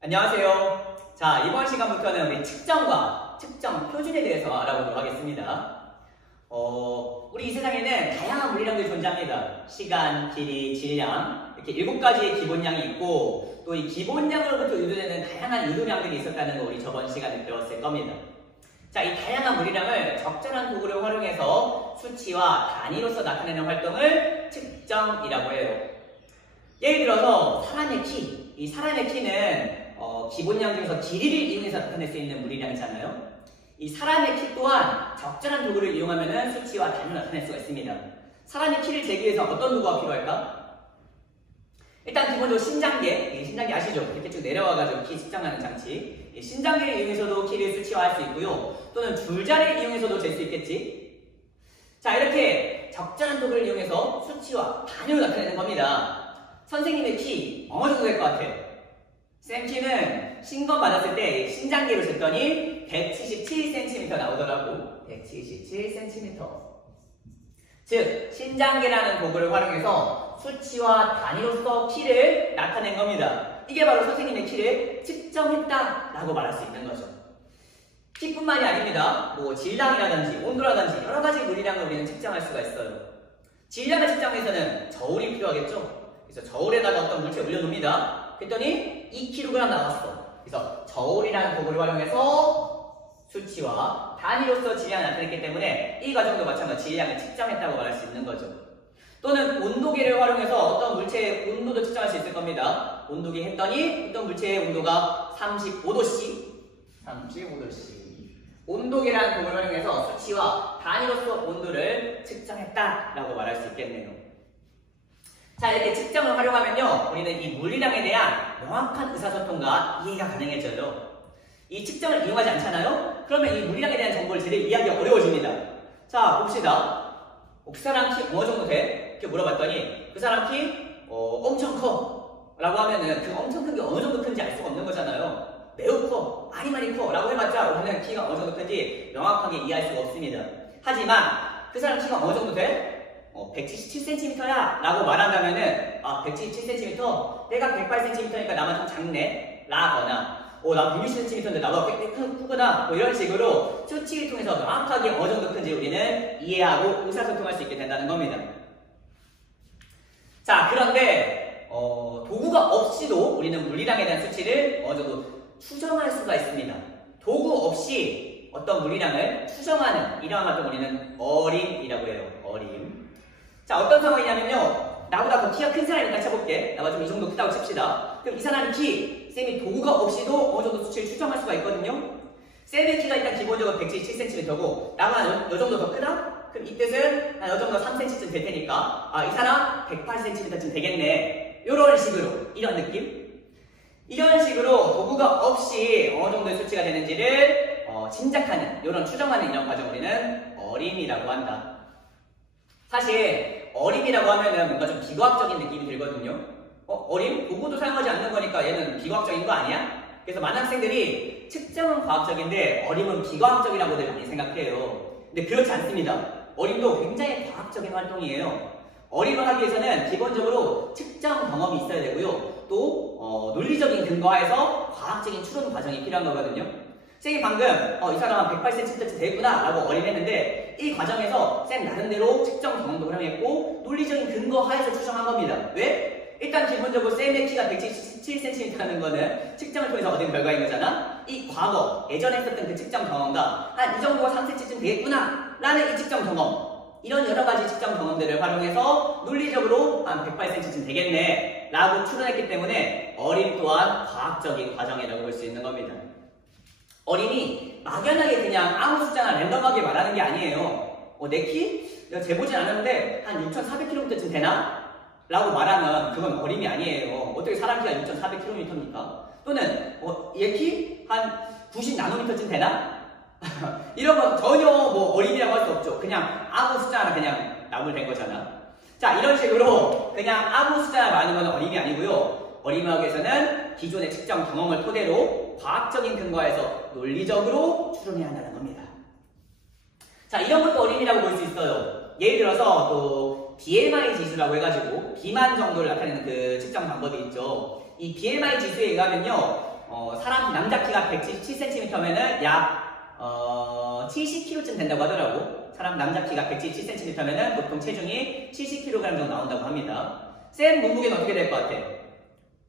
안녕하세요. 자, 이번 시간부터는 우리 측정과 측정 표준에 대해서 알아보도록 하겠습니다. 우리 이 세상에는 다양한 물리량들이 존재합니다. 시간, 길이, 질량 이렇게 7가지의 기본량이 있고 또 이 기본량으로부터 유도되는 다양한 유도량들이 있었다는 거 우리 저번 시간에 배웠을 겁니다. 자, 이 다양한 물리량을 적절한 도구를 활용해서 수치와 단위로서 나타내는 활동을 측정이라고 해요. 예를 들어서 사람의 키, 이 사람의 키는 기본량 중에서 길이를 이용해서 나타낼 수 있는 물리량이잖아요. 이 사람의 키 또한 적절한 도구를 이용하면 수치와 단위로 나타낼 수가 있습니다. 사람의 키를 재기 위해서 어떤 도구가 필요할까? 일단 기본적으로 신장계, 신장계 아시죠? 이렇게 쭉 내려와가지고 키 측정하는 장치. 이 신장계를 이용해서도 키를 수치화할 수 있고요. 또는 줄자를 이용해서도 잴 수 있겠지? 자, 이렇게 적절한 도구를 이용해서 수치와 단위로 나타내는 겁니다. 선생님의 키 어느 정도 될 것 같아? 쌤 키는 신검 받았을 때 신장계로 쟀더니 177cm 나오더라고. 177cm. 즉, 신장계라는 도구를 활용해서 수치와 단위로서 키를 나타낸 겁니다. 이게 바로 선생님의 키를 측정했다라고 말할 수 있는 거죠. 키뿐만이 아닙니다. 뭐 질량이라든지 온도라든지 여러 가지 물리량을 우리는 측정할 수가 있어요. 질량을 측정하기 위해서는 저울이 필요하겠죠. 그래서 저울에다가 어떤 물체를 올려놓습니다. 그랬더니 2kg 나왔어. 그래서 저울이라는 도구를 활용해서 수치와 단위로서 질량을 나타냈기 때문에 이 과정도 마찬가지로 질량을 측정했다고 말할 수 있는 거죠. 또는 온도계를 활용해서 어떤 물체의 온도도 측정할 수 있을 겁니다. 온도계 했더니 어떤 물체의 온도가 35도씨. 온도계라는 도구를 활용해서 수치와 단위로서 온도를 측정했다라고 말할 수 있겠네요. 자, 이렇게 측정을 활용하면요, 우리는 이 물리량에 대한 명확한 의사소통과 이해가 가능해져요. 이 측정을 이용하지 않잖아요? 그러면 이 물리량에 대한 정보를 제대로 이해하기가 어려워집니다. 자, 봅시다. 그 사람 키 어느 정도 돼? 이렇게 물어봤더니 그 사람 키 엄청 커 라고 하면은 그 엄청 큰 게 어느 정도 큰지 알 수가 없는 거잖아요. 매우 커, 많이 커 라고 해봤자 우리는 키가 어느 정도 큰지 명확하게 이해할 수가 없습니다. 하지만 그 사람 키가 어느 정도 돼? 177cm야 라고 말한다면은 177cm? 내가 108cm니까 나만 좀 작네 라거나 나 160cm인데 나보다 꽤 크구나 뭐 이런 식으로 수치를 통해서 명확하게 어느 정도 큰지 우리는 이해하고 의사소통할 수 있게 된다는 겁니다. 자, 그런데 도구가 없이도 우리는 물리량에 대한 수치를 어느 정도 추정할 수가 있습니다. 도구 없이 어떤 물리량을 추정하는 이러한 활동을 우리는 어림이라고 해요. 어림. 자, 어떤 상황이냐면요, 나보다 더 키가 큰 사람이 있다 쳐볼게. 나가 좀 이 정도 크다고 칩시다. 그럼 이 사람의 키, 쌤이 도구가 없이도 어느 정도 수치를 추정할 수가 있거든요. 쌤의 키가 일단 기본적으로 177cm고 나가 요 정도 더 크다? 그럼 이 뜻은 이 정도 3cm쯤 될 테니까 이 사람 108cm쯤 되겠네. 이런 식으로, 이런 느낌? 이런 식으로 도구가 없이 어느 정도의 수치가 되는지를 짐작하는, 이런 추정하는 이런 과정을 우리는 어림이라고 한다. 사실 어림이라고 하면은 뭔가 좀 비과학적인 느낌이 들거든요. 어림? 도구도 사용하지 않는 거니까 얘는 비과학적인 거 아니야? 그래서 많은 학생들이 측정은 과학적인데 어림은 비과학적이라고들 많이 생각해요. 근데 그렇지 않습니다. 어림도 굉장히 과학적인 활동이에요. 어림을 하기 위해서는 기본적으로 측정 경험이 있어야 되고요. 또 논리적인 근거하에서 과학적인 추론 과정이 필요한 거거든요. 쌤이 방금 이 사람은 108cm쯤 되구나 라고 어림했는데 이 과정에서 쌤 나름대로 측정 경험도 활용했고 논리적인 근거 하에서 추정한 겁니다. 왜? 일단 기본적으로 쌤의 키가 177cm라는 거는 측정을 통해서 얻은 결과인 거잖아. 이 과거 예전에 했었던 그 측정 경험과 한 이 정도가 3cm쯤 되겠구나 라는 이 측정 경험, 이런 여러 가지 측정 경험들을 활용해서 논리적으로 한 108cm쯤 되겠네 라고 추론했기 때문에 어림 또한 과학적인 과정이라고 볼 수 있는 겁니다. 어림이 막연하게 그냥 아무 숫자나 랜덤하게 말하는 게 아니에요. 내 키? 내가 재보진 않았는데 한 6,400km쯤 되나? 라고 말하면 그건 어림이 아니에요. 어떻게 사람 키가 6,400km입니까? 또는 얘 키? 한 90나노미터쯤 되나? 이런 건 전혀 어림이라고 할 수 없죠. 그냥 아무 숫자 하나 그냥 나무된 거잖아. 자, 이런 식으로 그냥 아무 숫자나 말하는 건 어림이 아니고요. 어림을 하기 위해서는 기존의 측정 경험을 토대로 과학적인 근거에서 논리적으로 추론해야 한다는 겁니다. 자, 이런 것도 어림이라고 볼 수 있어요. 예를 들어서 또 BMI 지수라고 해가지고 비만 정도를 나타내는 그 측정 방법이 있죠. 이 BMI 지수에 의하면요, 사람 남자 키가 177cm면은 약 70kg쯤 된다고 하더라고. 사람 남자 키가 177cm면은 보통 체중이 70kg 정도 나온다고 합니다. 쌤 몸무게는 어떻게 될 것 같아?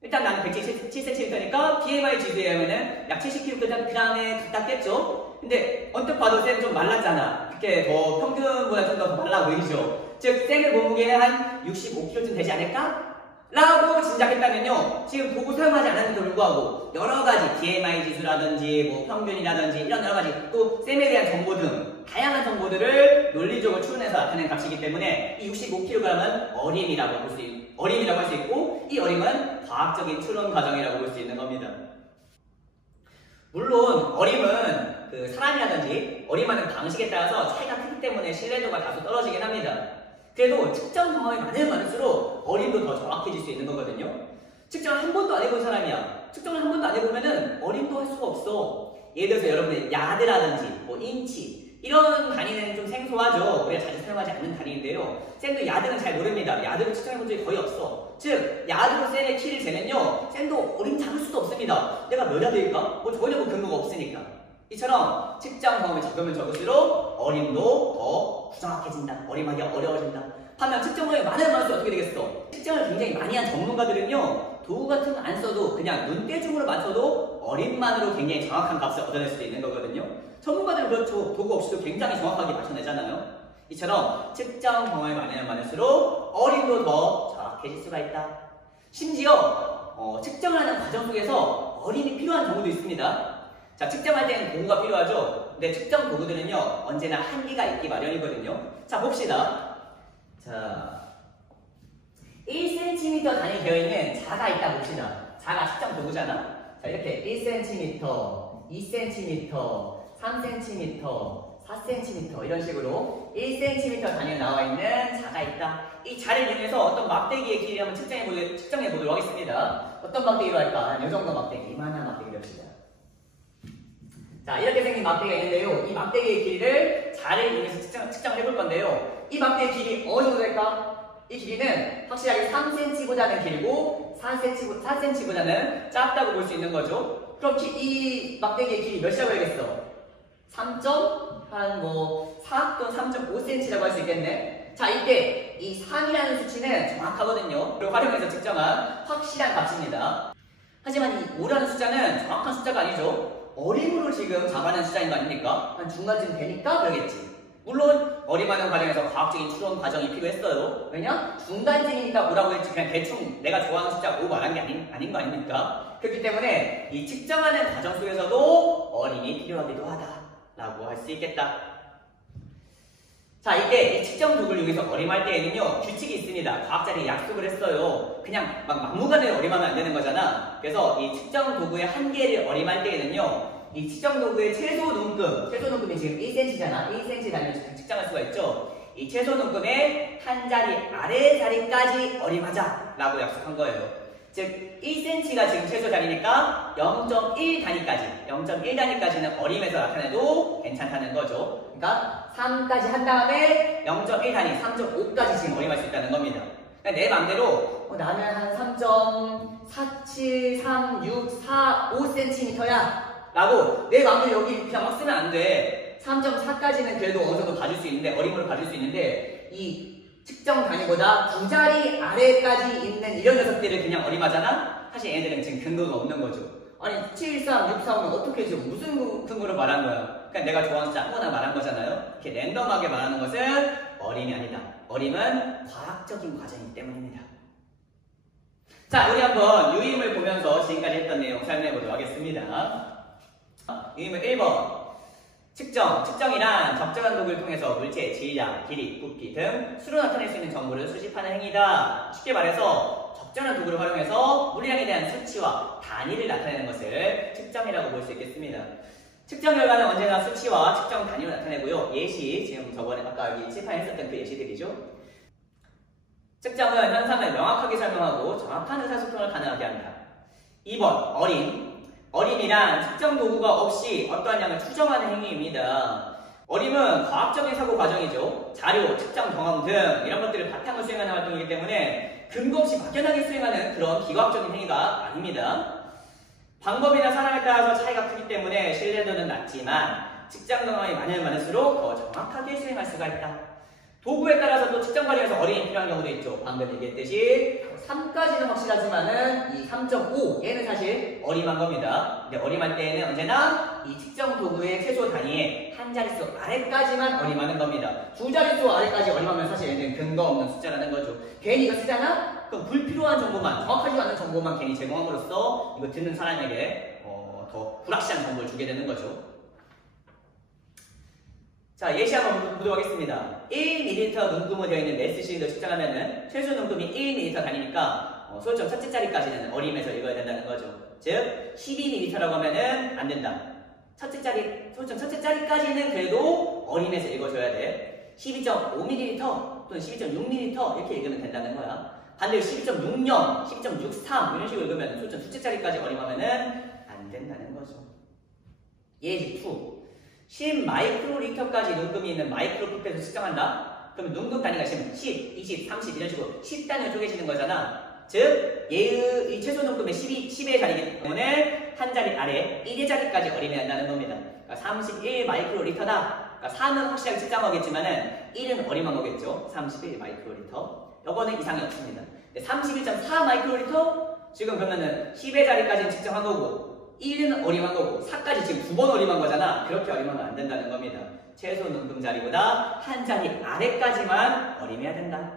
일단 나는 177cm니까 BMI 지수에 의하면은 약 70kg에 가깝겠죠? 근데 언뜻 봐도 쌤 좀 말랐잖아. 그게 더 평균보다 좀 더 말라 보이죠? 즉 쌤의 몸무게는 한 65kg쯤 되지 않을까? 라고 짐작했다면요, 지금 도구 사용하지 않았는데도 불구하고 여러가지 BMI 지수라든지 뭐 평균이라든지 이런 여러가지 또 쌤에 대한 정보 등 다양한 정보들을 논리적으로 추론해서 나타낸 값이기 때문에 이 65kg은 어림이라고 할 수 있고, 이 어림은 과학적인 추론 과정이라고 볼 수 있는 겁니다. 물론 어림은 그 사람이라든지 어림하는 방식에 따라서 차이가 크기 때문에 신뢰도가 다소 떨어지긴 합니다. 그래도 측정 경험이 많을수록 어림도 더 정확해질 수 있는 거거든요. 측정을 한 번도 안 해본 사람이야. 측정을 한 번도 안 해보면은 어림도 할 수가 없어. 예를 들어서 여러분들 야드라든지 뭐 인치 이런 단위는 좀 생소하죠. 우리가 자주 사용하지 않는 단위인데요. 쌤도 야드는 잘 모릅니다. 야드로 측정해본 적이 거의 없어. 즉 야드로 쌤의 키를 재면요, 쌤도 어림 잡을 수도 없습니다. 내가 몇 야드일까? 뭐 전혀 근거가 없으니까. 이처럼 측정 경험이 적으면 적을수록 어림도 더 부정확해진다. 어림하기가 어려워진다. 반면 측정 경험이 많을수록 어떻게 되겠어? 측정을 굉장히 많이 한 전문가들은요, 도구 같은 거 안 써도 그냥 눈대중으로만 써도 어림만으로 굉장히 정확한 값을 얻어낼 수도 있는 거거든요. 전문가들은 그렇죠. 도구 없이도 굉장히 정확하게 맞춰내잖아요. 이처럼 측정 경험이 많을수록 어림도 더 정확해질 수가 있다. 심지어 측정을 하는 과정 속에서 어림이 필요한 경우도 있습니다. 자, 측정할 때는 도구가 필요하죠. 근데 측정 도구들은요, 언제나 한계가 있기 마련이거든요. 자, 봅시다. 자, 1cm 단위 되어 있는 자가 있다 봅시다. 자가 측정 도구잖아. 자, 이렇게 1cm, 2cm, 3cm, 4cm 이런 식으로 1cm 단위로 나와 있는 자가 있다. 이 자를 이용해서 어떤 막대기의 길이를 한번 측정해 보도록 하겠습니다. 어떤 막대기로 할까? 이 정도 막대기, 이만한 막대기로 합시다. 자, 이렇게 생긴 막대기가 있는데요. 이 막대기의 길이를 자를 이용해서 측정을 해볼 건데요. 이 막대기의 길이 어느 정도 될까? 이 길이는 확실하게 3cm보다는 길고 4cm보다는 작다고 볼 수 있는 거죠. 그럼 이 막대기의 길이 몇이라고 해야겠어? 4 또는 3.5cm라고 할 수 있겠네. 자, 이때 이 3이라는 수치는 정확하거든요. 그리고 활용해서 측정한 확실한 값입니다. 하지만 이 5라는 숫자는 정확한 숫자가 아니죠. 어림으로 지금 잡아낸 숫자인 거 아닙니까? 한 중간쯤 되니까 그러겠지. 물론 어림하는 과정에서 과학적인 추론 과정이 필요했어요. 왜냐? 중간쯤이니까 5라고 했지 그냥 대충 내가 좋아하는 숫자 5 말한 게 아닌 거 아닙니까? 그렇기 때문에 이 측정하는 과정 속에서도 어림이 필요하기도 하다라고 할 수 있겠다. 자, 이게 이 측정 도구를 이용해서 어림할 때에는요, 규칙이 있습니다. 과학자들이 약속을 했어요. 그냥 막 막무가내로 어림하면 안 되는 거잖아. 그래서 이 측정 도구의 한계를 어림할 때에는요, 이 측정 도구의 최소 눈금이 지금 1cm잖아. 1cm 단위로 측정할 수가 있죠. 이 최소 눈금의 한 자리 아래 자리까지 어림하자 라고 약속한 거예요. 즉 1cm가 지금 최소 자리니까 0.1 단위까지는 어림해서 나타내도 괜찮다는 거죠. 그러니까 3까지 한 다음에 0.1 단위, 3.5까지 지금 어림할 수 있다는 겁니다. 그러니까 내 맘대로 나는 한 3.47364 5cm야 라고 내 맘대로 여기 그냥 막 쓰면 안 돼. 3.4까지는 그래도 어느 정도 봐줄 수 있는데, 어림으로 봐줄 수 있는데, 이 측정 단위보다 두 자리 아래까지 있는 이런 녀석들을 그냥 어림하잖아? 사실 얘네들은 지금 근거가 없는 거죠. 아니 713, 645는 어떻게 지금 무슨 근거로 말한 거야? 그냥 내가 좋아하는 숫자 아무거나 말한 거잖아요. 이렇게 랜덤하게 말하는 것은 어림이 아니다. 어림은 과학적인 과정이기 때문입니다. 자, 우리 한번 유임을 보면서 지금까지 했던 내용 설명해 보도록 하겠습니다. 유임은 1번. 측정이란 적정한 도구를 통해서 물체의 질량, 길이, 부피 등 수로 나타낼 수 있는 정보를 수집하는 행위다. 쉽게 말해서 적정한 도구를 활용해서 물량에 대한 수치와 단위를 나타내는 것을 측정이라고 볼 수 있겠습니다. 측정 결과는 언제나 수치와 측정 단위로 나타내고요. 예시, 지금 저번에 아까 여기 칠판에 했었던 그 예시들이죠. 측정은 현상을 명확하게 설명하고 정확한 의사소통을 가능하게 한다. 2번, 어림이란 측정 도구가 없이 어떠한 양을 추정하는 행위입니다. 어림은 과학적인 사고 과정이죠. 자료, 측정 경험 등 이런 것들을 바탕으로 수행하는 활동이기 때문에 근거 없이 막연하게 수행하는 그런 비과학적인 행위가 아닙니다. 방법이나 사람에 따라서 차이가 크기 때문에 신뢰도는 낮지만 측정 경험이 많을수록 더 정확하게 수행할 수가 있다. 도구에 따라서 또 측정 과정에서 어린이 필요한 경우도 있죠. 방금 얘기했듯이 3까지는 확실하지만은 이 3.5 얘는 사실 어림한 겁니다. 근데 어림할 때에는 언제나 이 측정 도구의 최소 단위의 한 자릿수 아래까지만 어림하는 겁니다. 두 자릿수 아래까지 어림하면 사실 얘는 근거 없는 숫자라는 거죠. 괜히 이거 쓰잖아? 그럼 불필요한 정보만, 정확하지 않은 정보만 괜히 제공함으로써 이거 듣는 사람에게 더 불확실한 정보를 주게 되는 거죠. 자, 예시 한번 보도록 하겠습니다. 1ml 눈금으로 되어 있는 메스 실린더 측정하면은 최소 눈금이 1ml 단위니까 소점 첫째 자리까지는 어림해서 읽어야 된다는 거죠. 즉 12ml라고 하면은 안 된다. 소점 첫째 자리까지는 그래도 어림해서 읽어줘야 돼. 12.5ml 또는 12.6ml 이렇게 읽으면 된다는 거야. 반대로 12.60, 12.63 이런 식으로 읽으면 소점 둘째 자리까지 어림하면은 안 된다는 거죠. 예시 2. 10 마이크로리터까지 눈금이 있는 마이크로피펫을 측정한다? 그러면 눈금 단위가 지금 10, 20, 30 이런 식으로 10단위로 쪼개지는 거잖아. 즉, 얘의 최소 눈금의 10의 자리이기 때문에 한 자리 아래 1의 자리까지 어림해야 한다는 겁니다. 그러니까 31 마이크로리터다. 그러니까 3은 확실하게 측정하겠지만은 1은 어림한 거겠죠. 31 마이크로리터. 요거는 이상이 없습니다. 31.4 마이크로리터? 지금 그러면은 10의 자리까지는 측정한 거고 1은 어림한 거고 4까지 지금 2번 어림한 거잖아. 그렇게 어림하면 안 된다는 겁니다. 최소 눈금 자리보다 한 자리 아래까지만 어림해야 된다.